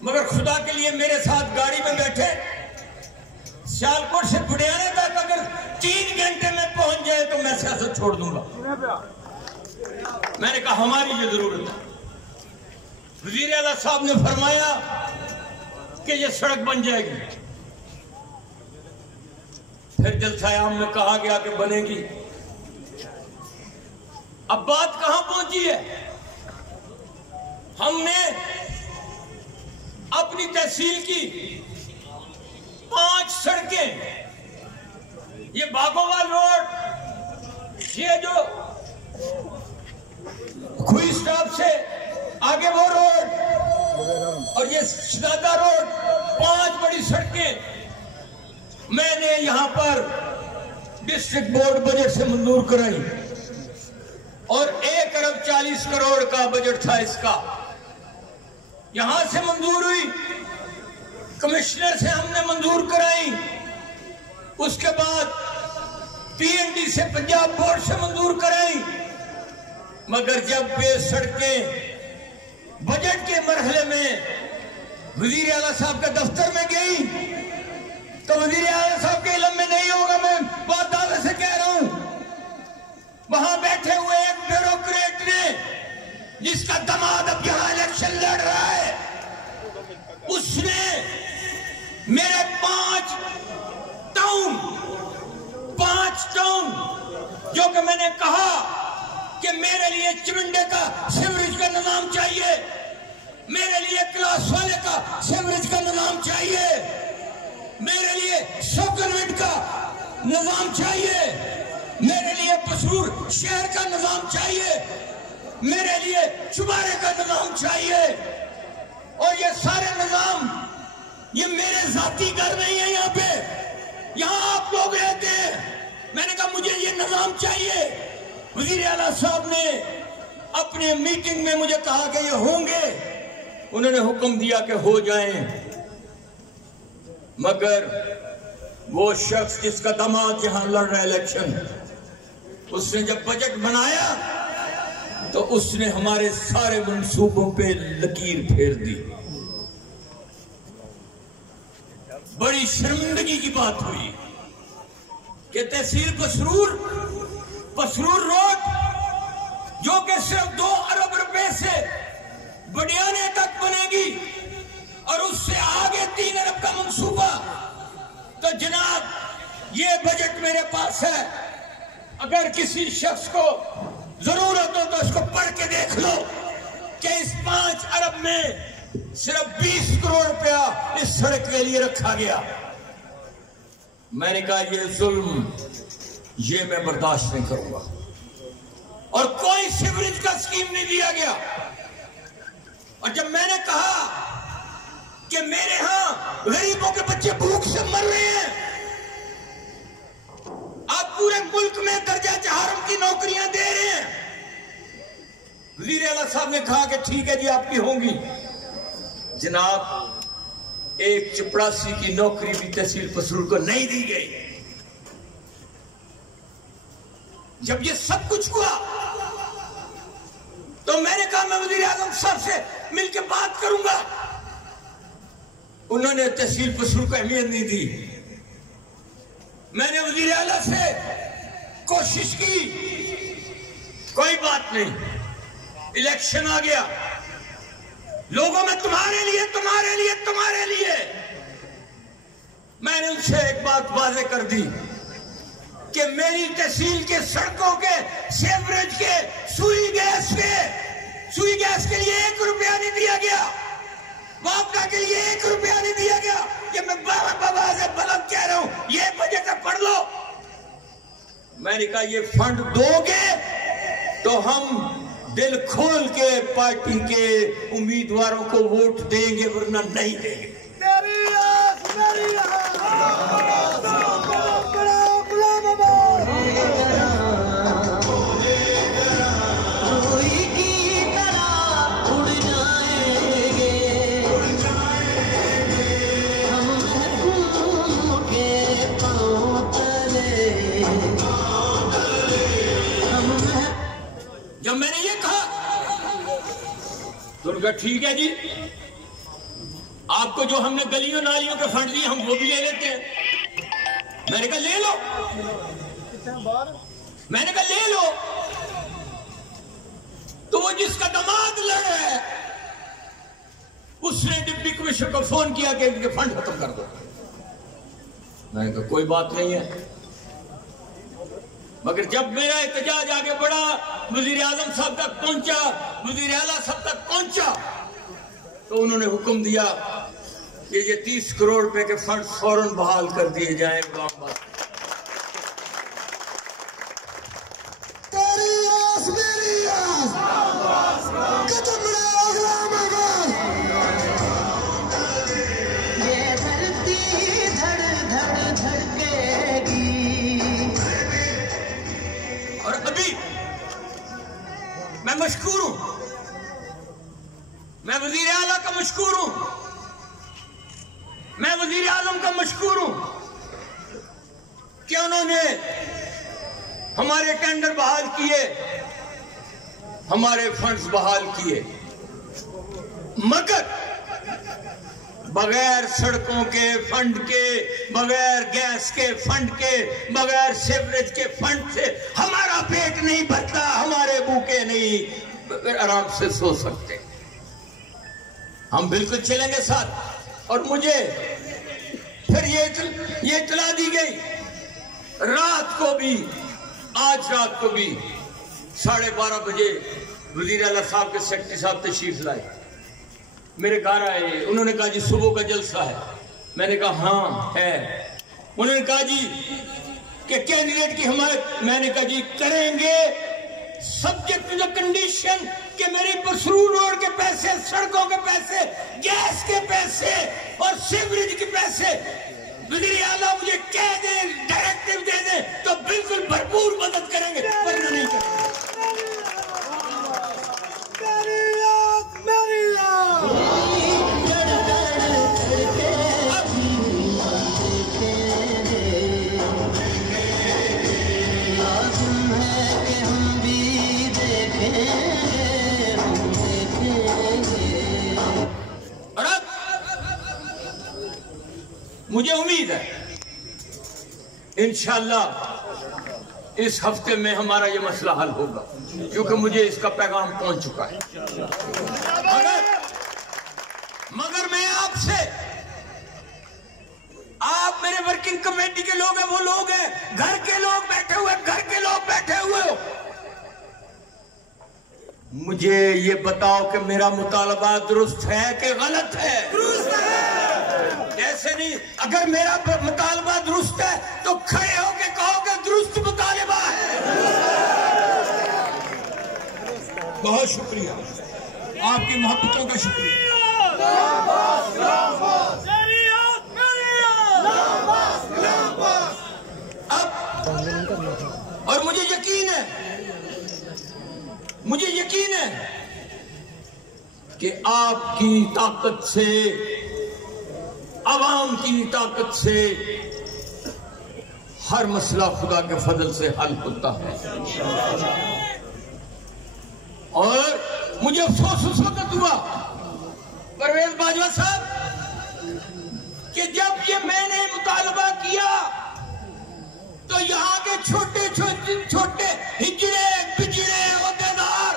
मगर खुदा के लिए मेरे साथ गाड़ी में बैठे सियालकोट से बुढ़ियाने तक अगर 3 घंटे में पहुंच जाए तो मैं सियासत छोड़ दूंगा। मैंने कहा हमारी ये जरूरत है। वजीर आला साहब ने फरमाया कि ये सड़क बन जाएगी। फिर जलसा-ए-आम में कहा गया कि बनेगी। अब बात कहां पहुंची है? हमने अपनी तहसील की 5 सड़कें, ये बागोवाल रोड, ये जो खुई स्टॉप से आगे वो रोड और ये शहजादा रोड, 5 बड़ी सड़कें मैंने यहां पर डिस्ट्रिक्ट बोर्ड बजट से मंजूर कराई और 1 अरब 40 करोड़ का बजट था इसका। यहां से मंजूर हुई, कमिश्नर से हमने मंजूर कराई, उसके बाद पीएनडी से पंजाब बोर्ड से मंजूर कराई। मगर जब वे सड़कें बजट के मरहले में वजीर आला साहब के दफ्तर में गई तो वजीर आला साहब के इल्म में नहीं होगा, मैं बहुत दावे से कह रहा हूं। वहां बैठे हुए एक ब्यूरोक्रेट ने, जिसका दामाद अब यहां इलेक्शन लड़ रहा है, उसने मेरे 5 टाउन जो कि मैंने कहा कि मेरे लिए चिमंडे का सीवरेज का निजाम चाहिए, मेरे लिए क्लास वाले का सीवरेज का निजाम चाहिए, मेरे लिए शोकरवेट का निजाम चाहिए, मेरे लिए पसरूर शहर का निजाम चाहिए, मेरे लिए चुबारे का निजाम चाहिए। और ये सारे निजाम, ये मेरे जाती घर नहीं है। यहाँ पे, यहाँ आप लोग रहते हैं। मैंने कहा मुझे ये निजाम चाहिए। वजीर आला साहब ने अपने मीटिंग में मुझे कहा कि ये होंगे, उन्होंने हुक्म दिया कि हो जाएं। मगर वो शख्स जिसका दामाद यहां लड़ रहा है इलेक्शन, उसने जब बजट बनाया तो उसने हमारे सारे मंसूबों पे लकीर फेर दी। बड़ी शर्मिंदगी की बात हुई कि तहसील पसरूर रोड, जो कि सिर्फ 2 अरब रुपए से बडियाने तक बनेगी और उससे आगे 3 अरब का मंसूबा, तो जनाब ये बजट मेरे पास है। अगर किसी शख्स को जरूरत हो तो इसको पढ़ के देख लो कि इस 5 अरब में सिर्फ 20 करोड़ रुपया इस सड़क के लिए रखा गया। मैंने कहा ये जुल्म, ये मैं बर्दाश्त नहीं करूंगा। और कोई सीवरेज का स्कीम नहीं दिया गया। और जब मैंने कहा कि मेरे यहां गरीबों के बच्चे भूख से मर रहे हैं, आप पूरे मुल्क में दर्जा चहारम की नौकरियां दे रहे हैं, वजीर आला साहब ने कहा कि ठीक है जी आपकी होंगी। जनाब, एक चपरासी की नौकरी भी तहसील पसरूर को नहीं दी गई। जब ये सब कुछ हुआ तो मैंने कहा मैं वजीर आजम साहब से मिलकर बात करूंगा। उन्होंने तहसील पसरूर को अहमियत नहीं दी। मैंने वजीर आला से कोशिश की, कोई बात नहीं, इलेक्शन आ गया, लोगों में तुम्हारे लिए मैंने उनसे एक बात वाज़ेह कर दी कि मेरी तहसील के सड़कों के, सीवरेज के, सुई गैस के लिए 1 रुपया नहीं दिया गया, वापका के लिए 1 रुपया नहीं दिया गया। ये मैं बाबा से बलंद कह रहा हूं, ये बजट पढ़ लो। मैंने कहा ये फंड दोगे तो हम दिल खोल के पार्टी के उम्मीदवारों को वोट देंगे, वरना नहीं देंगे। जब मैंने ये कहा तो उनका ठीक है जी, आपको जो हमने गलियों नालियों के फंड दिए हम वो भी ले लेते हैं। मैंने कहा ले लो, मैंने कहा ले लो। तो वो जिसका दामाद लड़ रहा है उसने डिप्टी कमिश्नर को फोन किया कि इनके फंड खत्म कर दो। मैंने कहा कोई बात नहीं है। मगर जब मेरा एहतजाज आगे बढ़ा, वजीर आजम साहब तक पहुंचा, वजीर आला साहब तक पहुंचा, तो उन्होंने हुक्म दिया कि ये 30 करोड़ रुपए के फंड फौरन बहाल कर दिए जाएं। और अभी मैं मशकूर हूं, मैं वजीर आला का मशकूर हूं, मैं वजीर आजम का मशकूर हूं कि उन्होंने हमारे टेंडर बहाल किए, हमारे फंड्स बहाल किए। मगर बगैर सड़कों के फंड के, बगैर गैस के फंड के, बगैर सीवरेज के फंड से हमारा पेट नहीं भरता, हमारे भूखे नहीं आराम से सो सकते। हम बिल्कुल चलेंगे साथ। और मुझे फिर ये इत्तला दी गई रात को भी, आज रात को भी 12:30 बजे वजीर आला साहब के सेक्रेटरी साहब तशरीफ लाए, मेरे घर आए। उन्होंने कहा जी सुबह का जलसा है। मैंने कहा हाँ है। उन्होंने कहा जी कि कैंडिडेट की हिमायत, मैंने कहा जी करेंगे सब्जेक्ट टू द कंडीशन कि मेरी बसरू रोड के पैसे, सड़कों के पैसे, गैस के पैसे और सीवरेज के पैसे वजीर आला मुझे कह दे, डायरेक्टिव दे दे तो बिल्कुल भरपूर मदद करेंगे, वरना नहीं करेंगे। मुझे उम्मीद है इंशाअल्लाह इस हफ्ते में हमारा ये मसला हल होगा, क्योंकि मुझे इसका पैगाम पहुंच चुका है। मगर मैं आपसे, आप मेरे वर्किंग कमेटी के लोग हैं, वो लोग हैं, घर के लोग बैठे हुए, घर के लोग बैठे हुए हो, मुझे ये बताओ कि मेरा मुतालबा दुरुस्त है कि गलत है? दुरुस्त है। ऐसे नहीं, अगर मेरा मुतालबा दुरुस्त है तो खड़े होके कहो कि दुरुस्त मुतालबा है। बहुत शुक्रिया, आपकी मोहब्बतों का शुक्रिया। अब और मुझे यकीन है कि आपकी ताकत से, अवाम की ताकत से हर मसला खुदा के फजल से हल होता है। और मुझे अफसोस उस वक्त हुआ परवेज बाजवा साहब कि जब ये मैंने मुतालबा किया तो यहाँ के छोटे छोटे हिजड़े पिछड़े ओहदेदार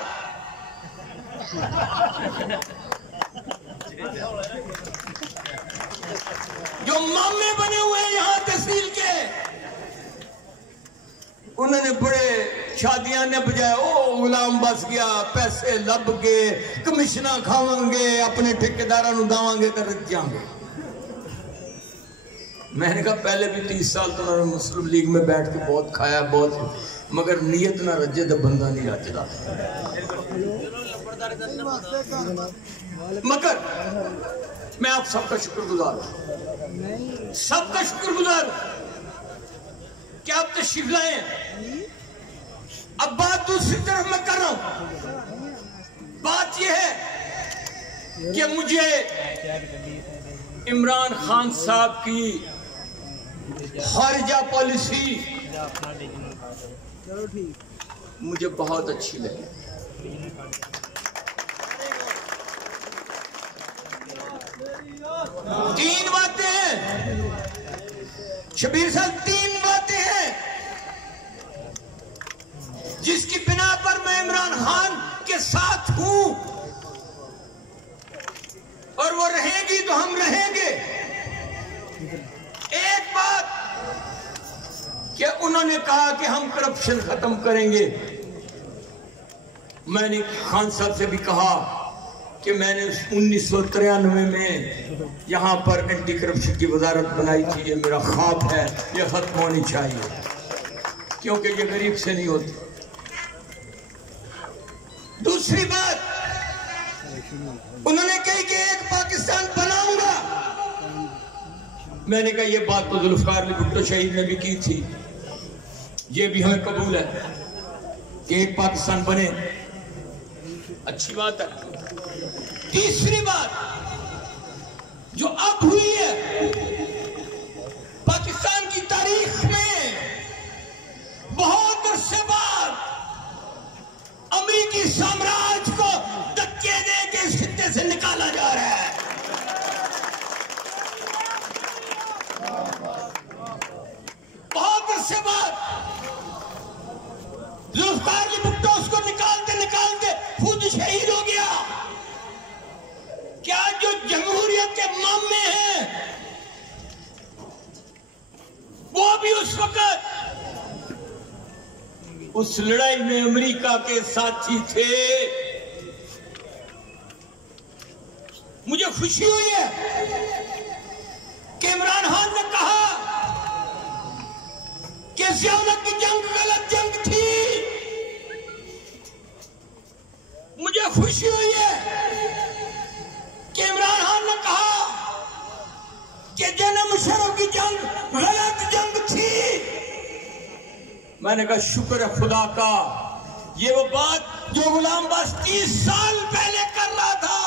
जो मामे बने हुए हैं यहाँ तहसील के, उन्होंने बड़े शादियां ने बजाय ओ गुलाम बस गया, पैसे लब गए, कमिश्ना खावेंगे, अपने ठेकेदारों को दावांगे तो रच जाएंगे। मैंने कहा पहले भी 30 साल तो उन्होंने मुस्लिम लीग में बैठ के बहुत खाया, बहुत, मगर नीयत ना रजे तो बंदा नहीं रजदा। मगर मैं आप सबका शुक्रगुजार हूं, सबका शुक्रगुजार क्या आप तशरीफ लाए। अब बात दूसरी तरफ मैं कर रहा हूं। बात यह है कि मुझे इमरान खान साहब की खारिजा पॉलिसी मुझे बहुत अच्छी लगी। तीन बातें हैं शबीर साहब, तीन बातें हैं जिसकी बिना पर मैं इमरान खान के साथ हूं, और वो रहेगी तो हम रहेंगे। एक बात कि उन्होंने कहा कि हम करप्शन खत्म करेंगे। मैंने खान साहब से भी कहा कि मैंने 1993 में यहां पर एंटी करप्शन की वजारत बनाई थी, ये मेरा ख्वाब है, ये खत्म होनी चाहिए, क्योंकि ये गरीब से नहीं होती। दूसरी बात उन्होंने कही कि एक पाकिस्तान बनाऊंगा। मैंने कहा ये बात तो जुल्फकार अली भुट्टो शहीद ने भी की थी, ये भी हमें कबूल है कि एक पाकिस्तान बने, अच्छी बात है। तीसरी बात जो अब हुई है पाकिस्तान की तारीख में, बहुत अरसे बाद अमेरिकी साम्राज्य को धक्के दे के इस खित्ते से निकाला जा रहा है। बहुत अरसे बाद जुल्फकार अली भुट्टो उसको निकालते निकालते खुद शहीद हो गया। क्या जो जमहूरियत के मामले हैं वो भी उस वक्त उस लड़ाई में अमेरिका के साथी थे। मुझे खुशी हुई है कि इमरान खान ने कहा कि ज़ियाउल्हक की जंग गलत जंग थी। मुझे खुशी हुई है कि इमरान खान ने कहा कि जनरल मुशर्रफ की जंग गलत जंग थी। मैंने कहा शुक्र है खुदा का, ये वो बात जो गुलाम अब्बास 30 साल पहले कर रहा था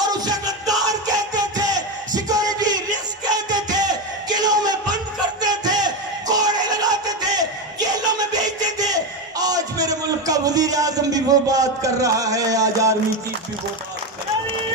और उसे गद्दार कहते थे, सिक्योरिटी रिस्क कहते थे, किलों में बंद करते थे, कोड़े लगाते थे, जेलों में भेजते थे। आज मेरे मुल्क का वजीर आजम भी वो बात कर रहा है, आज आर्मी चीफ भी वो बात कर रहा है।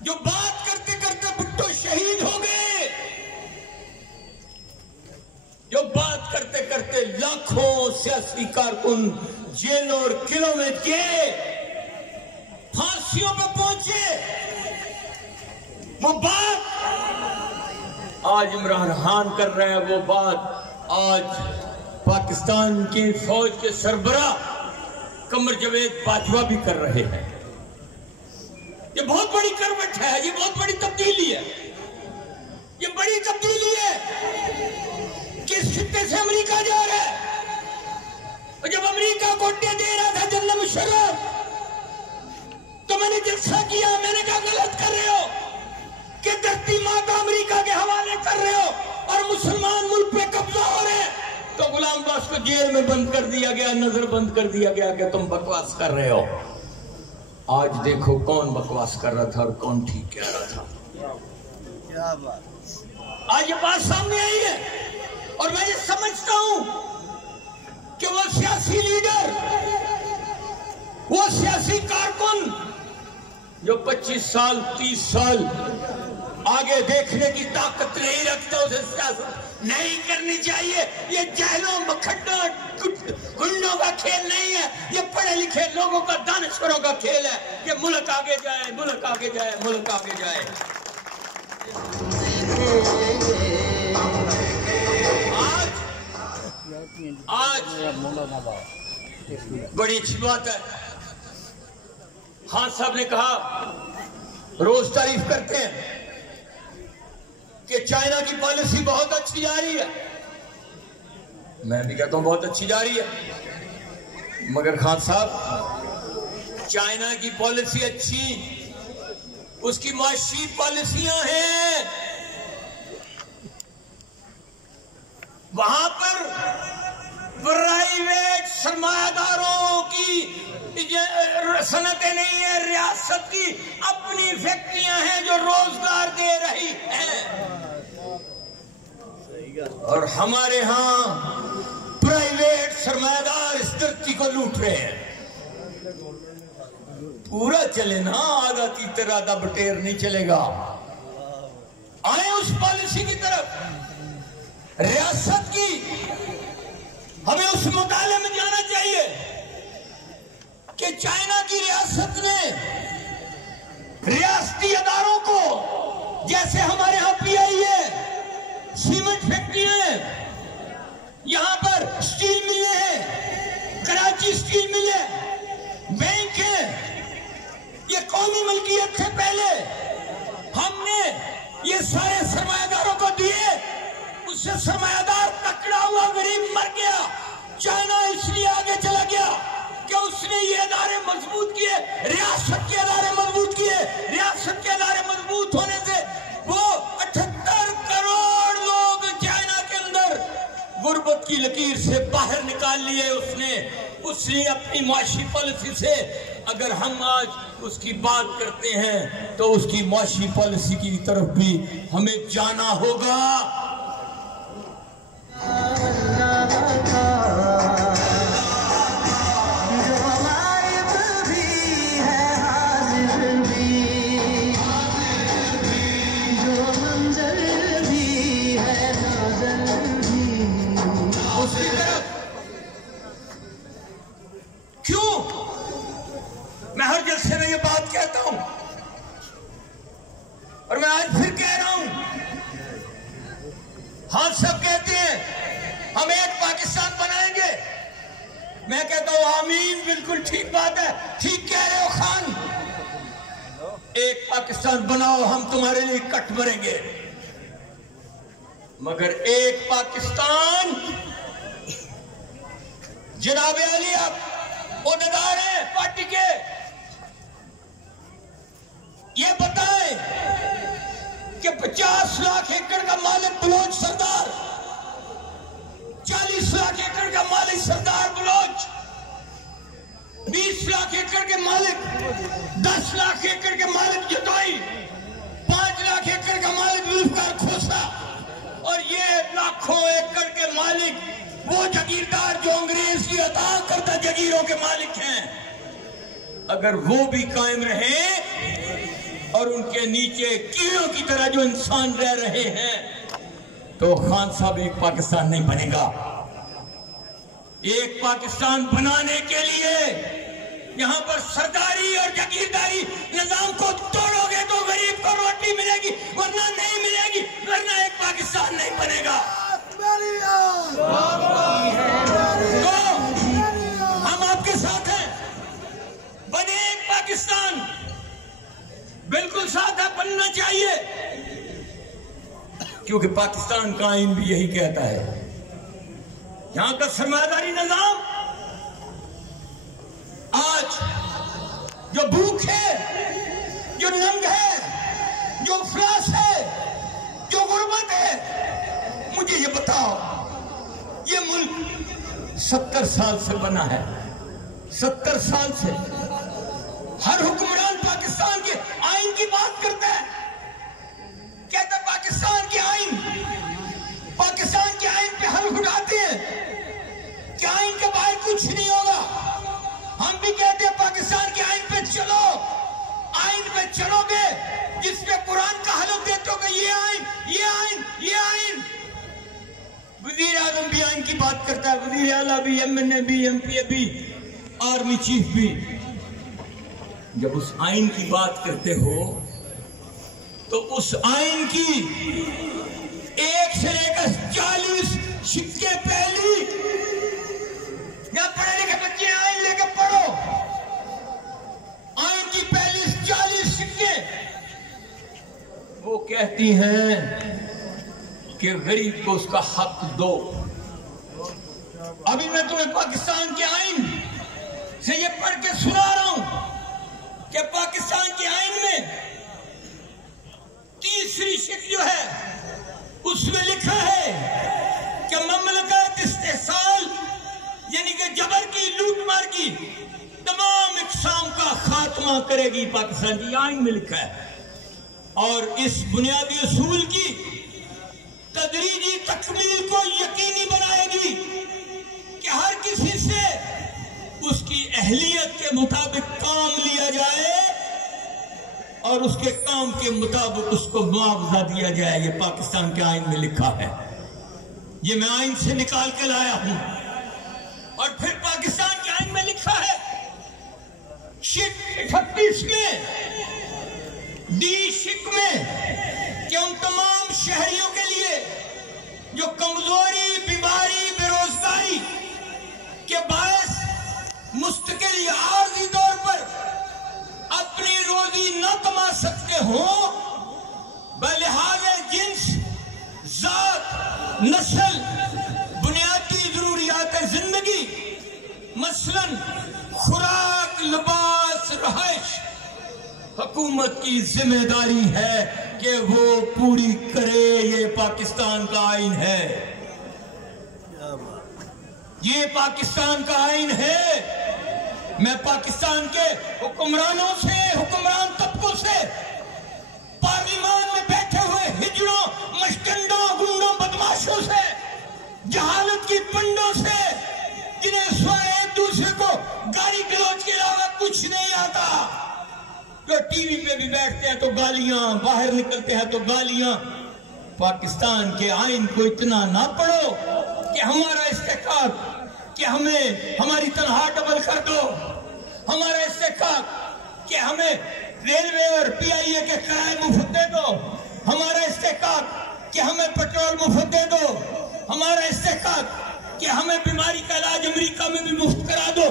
जो बात करते करते भुट्टो शहीद हो गए, जो बात करते करते लाखों सियासी कारकुन जेलों और किलों में गए, फांसियों पर पहुंचे, वो बात आज इमरान खान कर रहे हैं। वो बात आज पाकिस्तान की फौज के सरबराह कमर जावेद बाजवा भी कर रहे हैं। ये बहुत बड़ी करवट है, ये बहुत बड़ी तब्दीली है, ये बड़ी तब्दीली है। किस खित्ते से अमेरिका जा रहा है? और जब अमेरिका को अड्डे दे रहा था जनरल मुशर्रफ, तो मैंने जलसा किया, मैंने कहा गलत कर रहे हो कि धरती माँ का अमेरिका के हवाले कर रहे हो और मुसलमान मुल्क पे कब्जा हो रहे हैं। तो गुलाम अब्बास को जेल में बंद कर दिया गया, नजर बंद कर दिया गया कि तुम बकवास कर रहे हो। आज देखो कौन बकवास कर रहा था और कौन ठीक कह रहा था। क्या बात, आज ये बात सामने आई है और मैं ये समझता हूं कि वो सियासी लीडर, वो सियासी कारकुन जो 25 साल 30 साल आगे देखने की ताकत नहीं रखता उसे सियासत नहीं करनी चाहिए। ये जहलों मखड्डों गुंडों का खेल नहीं है, ये पढ़े लिखे लोगों का, दानश्वरों का खेल है कि मुल्क आगे जाए, मुल्क आगे जाए, मुल्क आगे जाए। आज बड़ी अच्छी बात है, खान साहब ने कहा, रोज तारीफ करते हैं कि चाइना की पॉलिसी बहुत अच्छी जा रही है। मैं भी कहता हूं बहुत अच्छी जा रही है, मगर खान साहब चाइना की पॉलिसी अच्छी, उसकी माशी पॉलिसियां हैं। वहां पर प्राइवेट सरमायादारों की सनतें नहीं है, रियासत की अपनी फैक्ट्रियां हैं जो रोजगार दे रही हैं। और हमारे यहां प्राइवेट सरमायादार इस धरती को लूट रहे हैं। पूरा चले ना, आधा तीतर आधा बटेर नहीं चलेगा। आए उस पॉलिसी की तरफ, रियासत की हमें उस मुताले में जाना चाहिए कि चाइना की रियासत ने रियासती अदारों को, जैसे हमारे यहां पीआई है, सीमेंट फैक्ट्री है, यहां पर स्टील मिलें हैं, कराची स्टील मिल है, बैंक है, ये कौमी मलकियत से पहले हमने ये सारे सरमायादारों को दिए। उससे सरमायादार तकड़ा हुआ गरीब मर गया। चाइना इसलिए आगे चला गया कि उसने ये अदारे मजबूत किए, रियासत के अदारे मजबूत किए। रियासत के अदारे मजबूत होने से वो 78 करोड़ लोग चाइना के अंदर गुर्बत की लकीर से बाहर निकाल लिए उसने अपनी माशी पॉलिसी से। अगर हम आज उसकी बात करते हैं तो उसकी माशी पॉलिसी की तरफ भी हमें जाना होगा। क्यों मैं हर जलसे में ये बात कहता हूं और मैं आज फिर कह रहा हूं। हाँ, सब कहते हैं हम एक पाकिस्तान बनाएंगे। मैं कहता हूं आमीन, बिल्कुल ठीक बात है, ठीक कह रहे हो खान। एक पाकिस्तान बनाओ, हम तुम्हारे लिए कट मरेंगे। मगर एक पाकिस्तान, जनाब अली आप ओहदेदार हैं पार्टी के, ये बताएं कि 50 लाख एकड़ का मालिक बलोच सरदार, 40 लाख एकड़ का मालिक सरदार बलोच, 20 लाख एकड़ के मालिक, 10 लाख एकड़ के मालिक जतोई, 5 लाख एकड़ का मालिक जुल्फकार खोसा, और ये लाखों एकड़ के मालिक वो जागीरदार जो अंग्रेज की अता करता जागीरों के मालिक हैं। अगर वो भी कायम रहे और उनके नीचे कीड़ों की तरह जो इंसान रह रहे हैं, तो खान साहब एक पाकिस्तान नहीं बनेगा। एक पाकिस्तान बनाने के लिए यहां पर सरदारी और जागीरदारी निजाम को तोड़ोगे तो गरीब को रोटी मिलेगी, वरना नहीं मिलेगी, वरना एक पाकिस्तान नहीं बनेगा। तो हम आपके साथ हैं, बने एक पाकिस्तान, बिल्कुल साथ है, बनना चाहिए, क्योंकि पाकिस्तान का आईन भी यही कहता है। यहां का सरमायादारी निजाम आज जो भूख है, जो नंग है, जो अफलास है, जो गुर्बत है, मुझे ये बताओ, ये मुल्क 70 साल से बना है, 70 साल से हर हुक्मरान पाकिस्तान के आइन की बात करता है, कहता पाकिस्तान के आइन पे हल्फ उठाते हैं कि आइन के बाहर कुछ नहीं होगा। हम भी कहते हैं पाकिस्तान के आइन पे चलो, आइन पे ये आइन, ये आइन, ये आइन। वजीर आजम भी आइन की बात करता है, वजीर आला भी, MNA भी, MP भी, आर्मी चीफ भी। जब उस आइन की बात करते हो तो उस आइन की 1 से लेकर 40 सिक्के पहली, या पढ़े लिखे बच्चे आइन लेकर पढ़ो, आइन की पहली 40 सिक्के वो कहती हैं कि गरीब को उसका हक दो। अभी मैं तुम्हें पाकिस्तान के आइन से ये पढ़ के सुना रहा हूं कि पाकिस्तान के आइन में 3री शिक जो है उसमें लिखा है कि ममलकत इस्तेसाल यानी कि जबर की, लूटमार की तमाम इकसाम का खात्मा करेगी पाकिस्तान की आइन में लिखा है। और इस बुनियादी असूल की तदरीजी तकमील को यकीनी बनाएगी कि हर किसी से उसकी अहलियत के मुताबिक काम लिया जाए और उसके काम के मुताबिक उसको मुआवजा दिया जाए। ये पाकिस्तान के आइन में लिखा है, ये मैं आइन से निकाल के लाया हूं। और फिर पाकिस्तान के आइन में लिखा है शिक 38 में, डी शिक में, कि उन तमाम शहरियों के लिए जो कमजोरी, बीमारी, बेरोजगारी के बायस मुस्तकिल या आर्जी तौर पर अपनी रोजी न कमा सकते हो, बलिहाज़े जिन्स, जात, नस्ल, बुनियादी जरूरियात जिंदगी मसलन खुराक, लिबास, रहाइश, हुकूमत की जिम्मेदारी है कि वो पूरी करे। ये पाकिस्तान का आइन है, ये पाकिस्तान का आइन है। मैं पाकिस्तान के हुक्मरानों से, हुक्मरान तबकों से, पार्लियामान में बैठे हुए हिजड़ों, मशकंडों, गुंडों, बदमाशों से, जहालत की पंडों से, जिन्हें स्वयं एक दूसरे को गाली गलौज के अलावा कुछ नहीं आता, जो टीवी पे भी बैठते हैं तो गालियां, बाहर निकलते हैं तो गालियां। पाकिस्तान के आइन को इतना ना पढ़ो कि हमारा इस्तेकाक कि हमें हमारी तनख्वाह डबल कर दो, हमारा इस्तेकाक कि हमें रेलवे और PIA के किराए मुफ्त दे दो, हमारा इस्तेकाक कि हमें पेट्रोल मुफ्त दे दो, हमारा इस्तेकाक कि हमें बीमारी का इलाज अमेरिका में भी मुफ्त करा दो।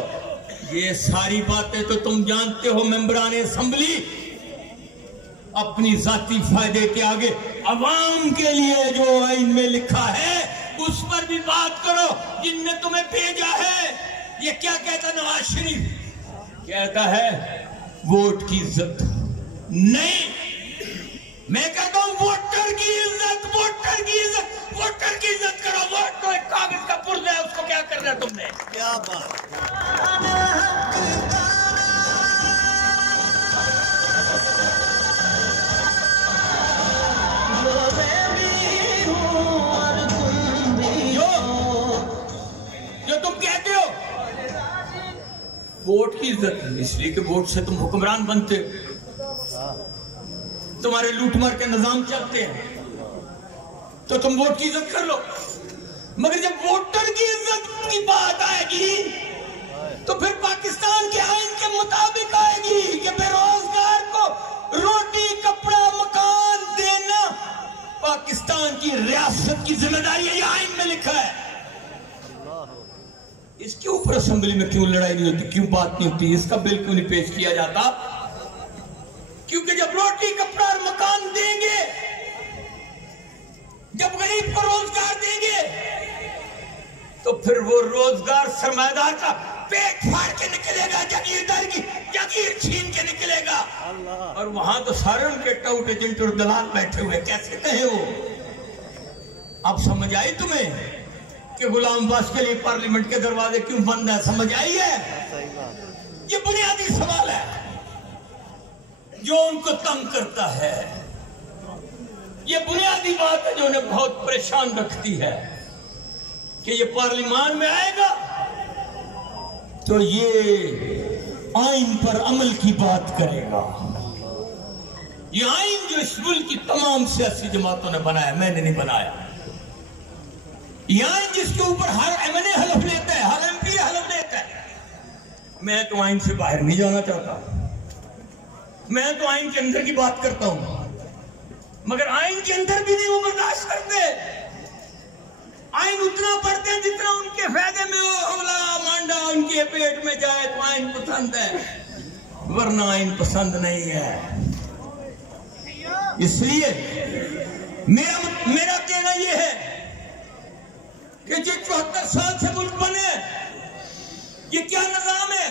ये सारी बातें तो तुम जानते हो। मेंबरान असेंबली अपनी जाती फायदे के आगे अवाम के लिए जो आइन में लिखा है उस पर भी बात करो। जिनने तुम्हें भेजा है, ये क्या कहता नवाज शरीफ कहता है, वोट की इज्जत नहीं, मैं कहता हूं वोटर की इज्जत, वोटर की इज्जत, वोटर की इज्जत करो। वोट तो एक कागज का पुर्जा है, उसको क्या करना है तुमने? क्या बात। जो तुम कहते हो वोट की इज्जत, इसलिए कि वोट से तुम हुक्मरान बनते, तुम्हारे लूटमार के निजाम चलते हैं, तो तुम वोट की इज्जत कर लो। मगर जब वोटर की इज्जत की बात आएगी तो फिर पाकिस्तान के आइन के मुताबिक आएगी कि बेरोजगार को रोटी, कपड़ा, मकान देना पाकिस्तान की रियासत की जिम्मेदारी है। ये आइन में लिखा है। इसके ऊपर असेंबली में क्यों लड़ाई नहीं होती, क्यों बात नहीं होती, इसका बिल क्यों नहीं पेश किया जाता? क्योंकि जब रोटी, कपड़ा और मकान देंगे, जब गरीब को रोजगार देंगे, तो फिर वो रोजगार सरमायादार का पेट फाड़ के निकलेगा, जागीरदार की जागीर छीन के निकलेगा। और वहां तो सारे उनके टाउट एजेंट और दलाल बैठे हुए, कैसे कहे वो? अब समझ आई तुम्हें कि गुलाम अब्बास के लिए पार्लियामेंट के दरवाजे क्यों बंद है? समझ आई है? ये बुनियादी सवाल है जो उनको तंग करता है। ये बुनियादी बात है जो उन्हें बहुत परेशान रखती है कि ये पार्लियामान में आएगा तो ये आइन पर अमल की बात करेगा, ये आइन जो इस मुल्क की तमाम सियासी जमातों ने बनाया, मैंने नहीं बनाया। ये आइन जिसके ऊपर हर एमएलए हलफ लेता है, हर एमपी हलफ लेता है। मैं तो आइन से बाहर नहीं जाना चाहता, मैं तो आइन के अंदर की बात करता हूं, मगर आइन के अंदर भी नहीं वो बर्दाश्त करते। आइन उतना पढ़ते हैं जितना उनके फायदे में हो, हमला मांडा उनके पेट में जाए तो आइन पसंद है, वरना आइन पसंद नहीं है। इसलिए मेरा कहना यह है कि जो 74 साल से मुल्क बने, ये क्या निजाम है?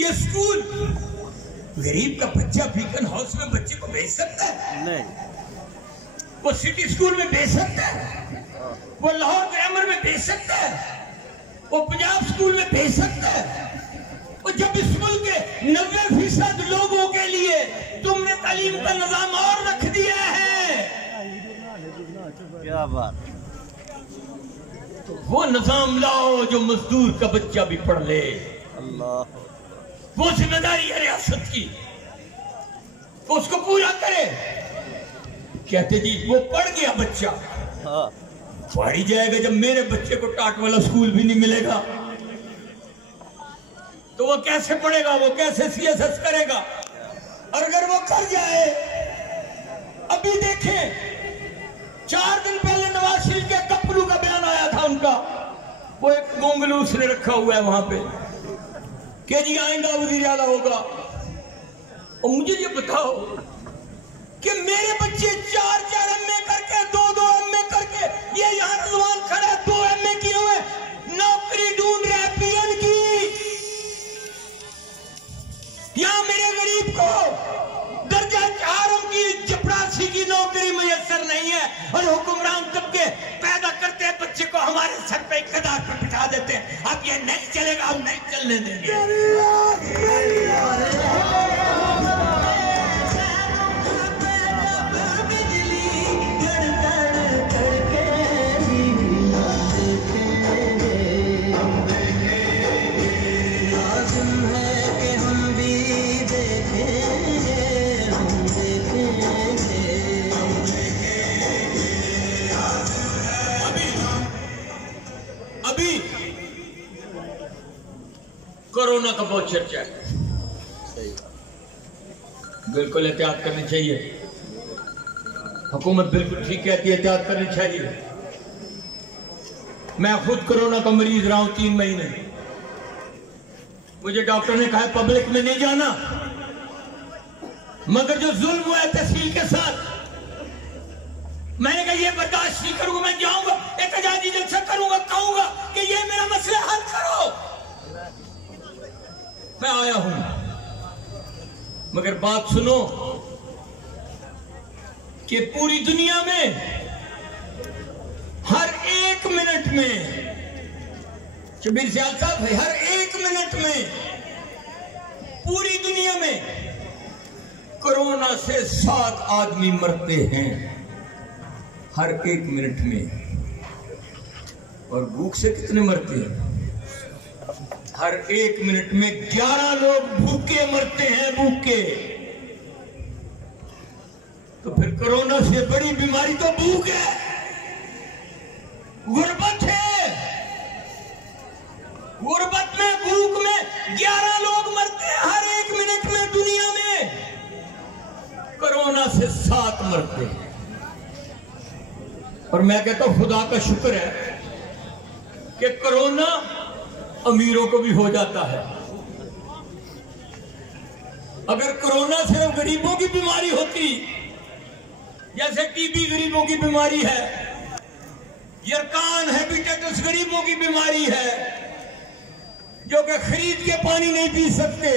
ये स्कूल गरीब का बच्चा बीकन हाउस में बच्चे को भेज सकता है? नहीं। वो सिटी स्कूल में भेज सकता है? वो लाहौर ग्रामर में भेज सकता है? वो पंजाब स्कूल में भेज सकता है? और जब इस मुल्क के 90% लोगों के लिए तुमने तालीम का निजाम और रख दिया है, क्या बात। वो निजाम लाओ जो मजदूर का बच्चा भी पढ़ ले। अल्लाह, वो जिम्मेदारी है रियासत की, वो उसको पूरा करे। कहते जी वो पढ़ गया बच्चा, हाँ, पढ़ जाएगा। जब मेरे बच्चे को टाट वाला स्कूल भी नहीं मिलेगा तो वो कैसे पढ़ेगा, वो कैसे सीएसएस करेगा? और अगर वो कर जाए, अभी देखें 4 दिन पहले नवाज शरीफ के कपड़ू का बयान आया था उनका, वो एक गोंगलू उसने रखा हुआ है वहां पे कि जी आइंदा वजीर आला होगा। और मुझे ये बताओ कि मेरे बच्चे 4 एमए करके 2 एमए करके, ये यहाँ रजवान खड़ा है 2 एमए किए हुए, नौकरी ढूंढ रहे हैं पीएन की। यहाँ मेरे गरीब को दर्जा 4 की चपरासी की नौकरी मुयस्सर नहीं है, और हुक्मरान तबके पैदा करते हैं बच्चे को हमारे सर पे इक़्तिदार पे बिठा देते हैं। अब ये नहीं चलेगा, हम नहीं चलने देंगे। कोरोना का बहुत चर्चा है, बिल्कुल एहतियात करनी चाहिए। हुकूमत बिल्कुल ठीक कहती है, एहतियात करनी चाहिए। मैं खुद कोरोना का मरीज रहा हूं 3 महीने। मुझे डॉक्टर ने कहा पब्लिक में नहीं जाना, मगर जो जुल्म हुआ है तहसील के साथ, मैंने कहा ये बर्दाश्त नहीं करूंगा, मैं जाऊंगा एहतजाजी जलसा करूंगा, कहूंगा कि ये मेरा मसला हल करो। मैं आया हूं, मगर बात सुनो कि पूरी दुनिया में हर 1 मिनट में, शबीर सियाल साहब, हर 1 मिनट में पूरी दुनिया में कोरोना से 7 आदमी मरते हैं हर 1 मिनट में। और भूख से कितने मरते हैं? हर 1 मिनट में 11 लोग भूखे मरते हैं, भूखे। तो फिर कोरोना से बड़ी बीमारी तो भूख है, गुर्बत है। गुर्बत में, भूख में 11 लोग मरते हैं हर 1 मिनट में दुनिया में, कोरोना से 7 मरते हैं। और मैं कहता हूं खुदा का शुक्र है कि कोरोना अमीरों को भी हो जाता है। अगर कोरोना सिर्फ गरीबों की बीमारी होती, जैसे टीबी गरीबों की बीमारी है, यरकान हेपेटाइटिस गरीबों की बीमारी है, जो कि खरीद के पानी नहीं पी सकते,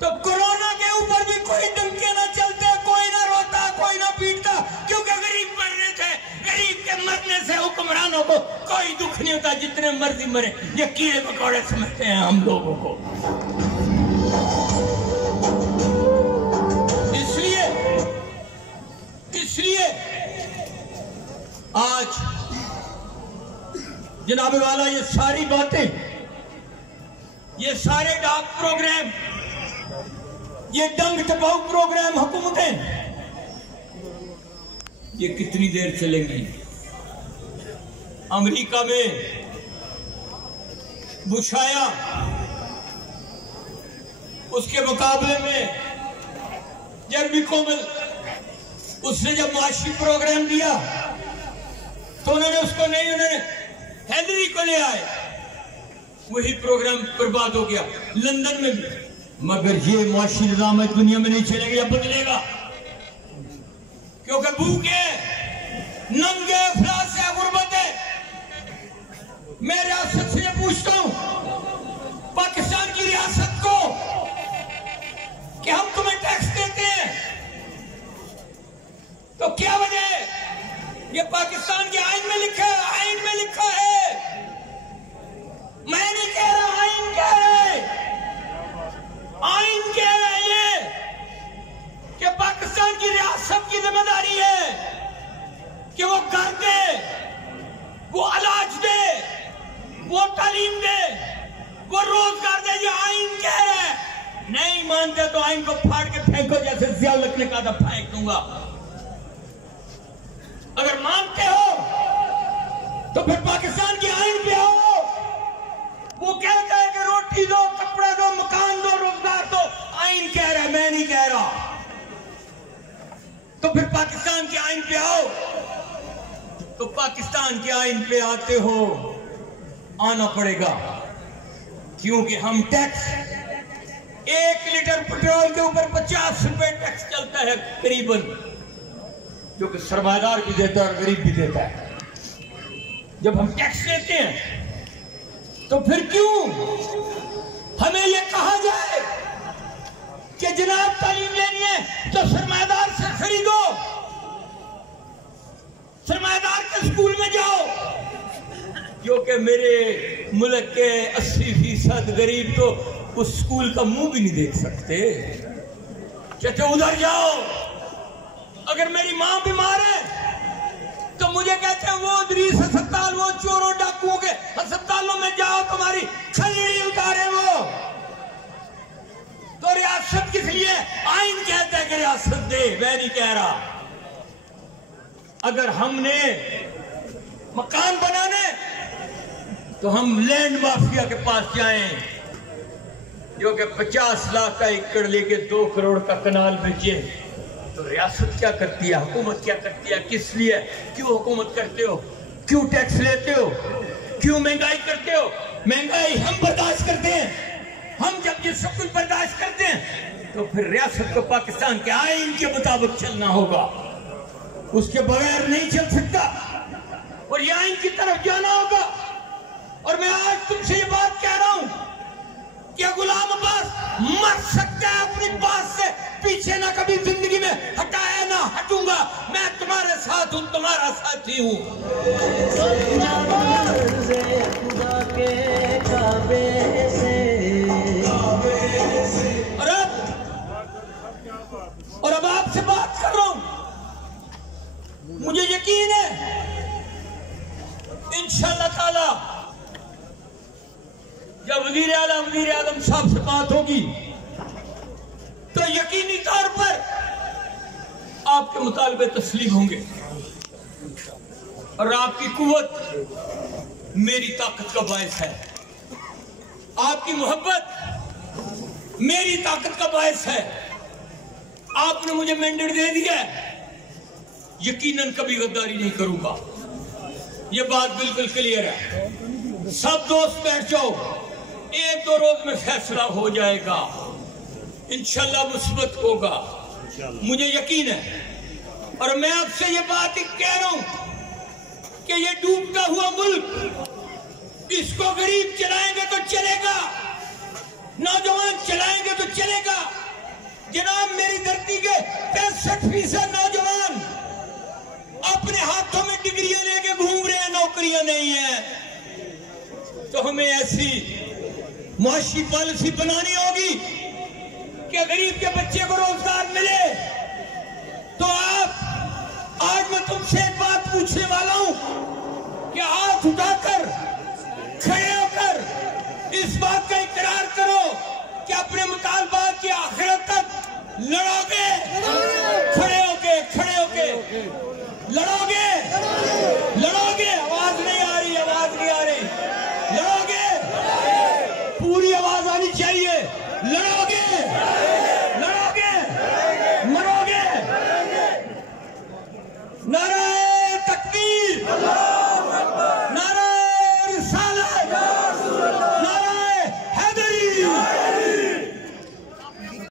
तो कोरोना के ऊपर भी कोई डंके ना चलते, कोई ना रोता, कोई ना पीटता, क्योंकि गरीब मरने से, गरीब के मरने से हुक्मरानों को कोई दुख नहीं होता, जितने मर्जी मरे। ये कीड़े मकोड़े समझते हैं हम लोगों को। इसलिए आज जनाब वाला ये सारी बातें, ये सारे डाक प्रोग्राम ये डंग टपाऊ प्रोग्राम हुकूमतें ये कितनी देर चलेंगी? अमेरिका में बुश आया, उसके मुकाबले में जर्मी कोमल, उसने जब माशी प्रोग्राम दिया तो उन्होंने उसको नहीं, उन्होंने हेनरी को ले आए, वही प्रोग्राम बर्बाद हो गया लंदन में भी। मगर ये माशी निजाम है दुनिया में नहीं चलेगा या बदलेगा, क्योंकि भूखे नंगे अफलास है, गुर्बत है। मैं रियासत से पूछता हूं, पाकिस्तान की रियासत को, कि हम तुम्हें टैक्स देते हैं तो क्या वजह है? ये पाकिस्तान के आइन में लिखा है, आइन में लिखा है। मैं नहीं कह रहा, आइन कह रहा है, आइन कह रहा है ये कि पाकिस्तान की रियासत की जिम्मेदारी है कि वो घर दे, वो इलाज दे, वो तालीम दे, वो रोजगार दे। ये आइन कह रहा है। नहीं मानते तो आइन को फाड़ के फेंको, जैसे जियाउल ने कहा था फेंक दूंगा। अगर मानते हो तो फिर पाकिस्तान की आइन पे आओ। वो कहता है कि रोटी दो, कपड़ा दो, मकान दो, रोजगार दो। आइन कह रहा है, मैं नहीं कह रहा। तो फिर पाकिस्तान के आइन पे आओ। तो पाकिस्तान के आइन पे आते हो, आना पड़ेगा, क्योंकि हम टैक्स, 1 लीटर पेट्रोल के ऊपर 50 रुपए टैक्स चलता है करीबन, जो कि सरमायादार भी देता है और गरीब भी देता है। जब हम टैक्स देते हैं तो फिर क्यों हमें यह कहा जाए कि जनाब तालीम लेनी है तो सरमायादार से खरीदो, सरमायादार के स्कूल में जाओ, क्योंकि मेरे मुल्क के 80% गरीब तो उस स्कूल का मुंह भी नहीं देख सकते। कहते उधर जाओ। अगर मेरी मां बीमार है तो मुझे कहते हैं वो दरीस अस्पताल, वो चोरों डाकुओं के अस्पतालों में जाओ, तुम्हारी खलड़ी उतारे वो। तो रियासत किस लिए? आइन कहता है कि रियासत दे, मैं नहीं कह रहा। अगर हमने मकान बनाने तो हम लैंड माफिया के पास जाएं, जो कि 50 लाख का एकड़ लेके 2 करोड़ का कनाल बेचे। तो रियासत क्या करती है, हुकूमत क्या करती है? किस लिए? क्यों हुकूमत करते हो? क्यों टैक्स लेते हो? क्यों महंगाई करते हो? महंगाई हम बर्दाश्त करते हैं। हम जब ये सब कुछ बर्दाश्त करते हैं तो फिर रियासत को पाकिस्तान के आइन के मुताबिक चलना होगा, उसके बगैर नहीं चल सकता और ये आइन की तरफ जाना होगा। और मैं आज तुमसे ये बात कह रहा हूं कि गुलाम अब्बास मर सकता है अपनी बात से पीछे, ना कभी जिंदगी में हटाया ना हटूंगा। मैं तुम्हारे साथ हूं, तुम्हारा साथी हूं। और अब आपसे बात कर रहा हूं, मुझे यकीन है इंशाअल्लाह ताला जब वजीर आजम साहब से बात होगी तो यकीनी तौर पर आपके मुतालबे तस्लीम होंगे और आपकी कुव्वत मेरी ताकत का बायस है, आपकी मोहब्बत मेरी ताकत का बायस है। आपने मुझे मैंडेट दे दिया है, यकीनन कभी गद्दारी नहीं करूंगा, ये बात बिल्कुल क्लियर है। सब दोस्त बैठ जाओ, 1-2 रोज में फैसला हो जाएगा, इंशाल्लाह मुस्बत होगा, मुझे यकीन है। और मैं आपसे ये बात कह रहा हूं कि ये डूबता हुआ मुल्क, इसको गरीब चलाएंगे तो चलेगा, नौजवान चलाएंगे तो चलेगा। जनाब मेरी धरती के 65% नौजवान अपने हाथों में डिग्रियां लेके घूम रहे हैं, नौकरियां नहीं है। तो हमें ऐसी मुआशी पॉलिसी बनानी होगी कि गरीब के बच्चे को रोजगार मिले। तो आप आज मैं तुमसे एक बात पूछने वाला हूं कि हाथ उठाकर खड़े होकर इस बात का इकरार करो कि अपने मुतालबात की आखिरत तक लड़ोगे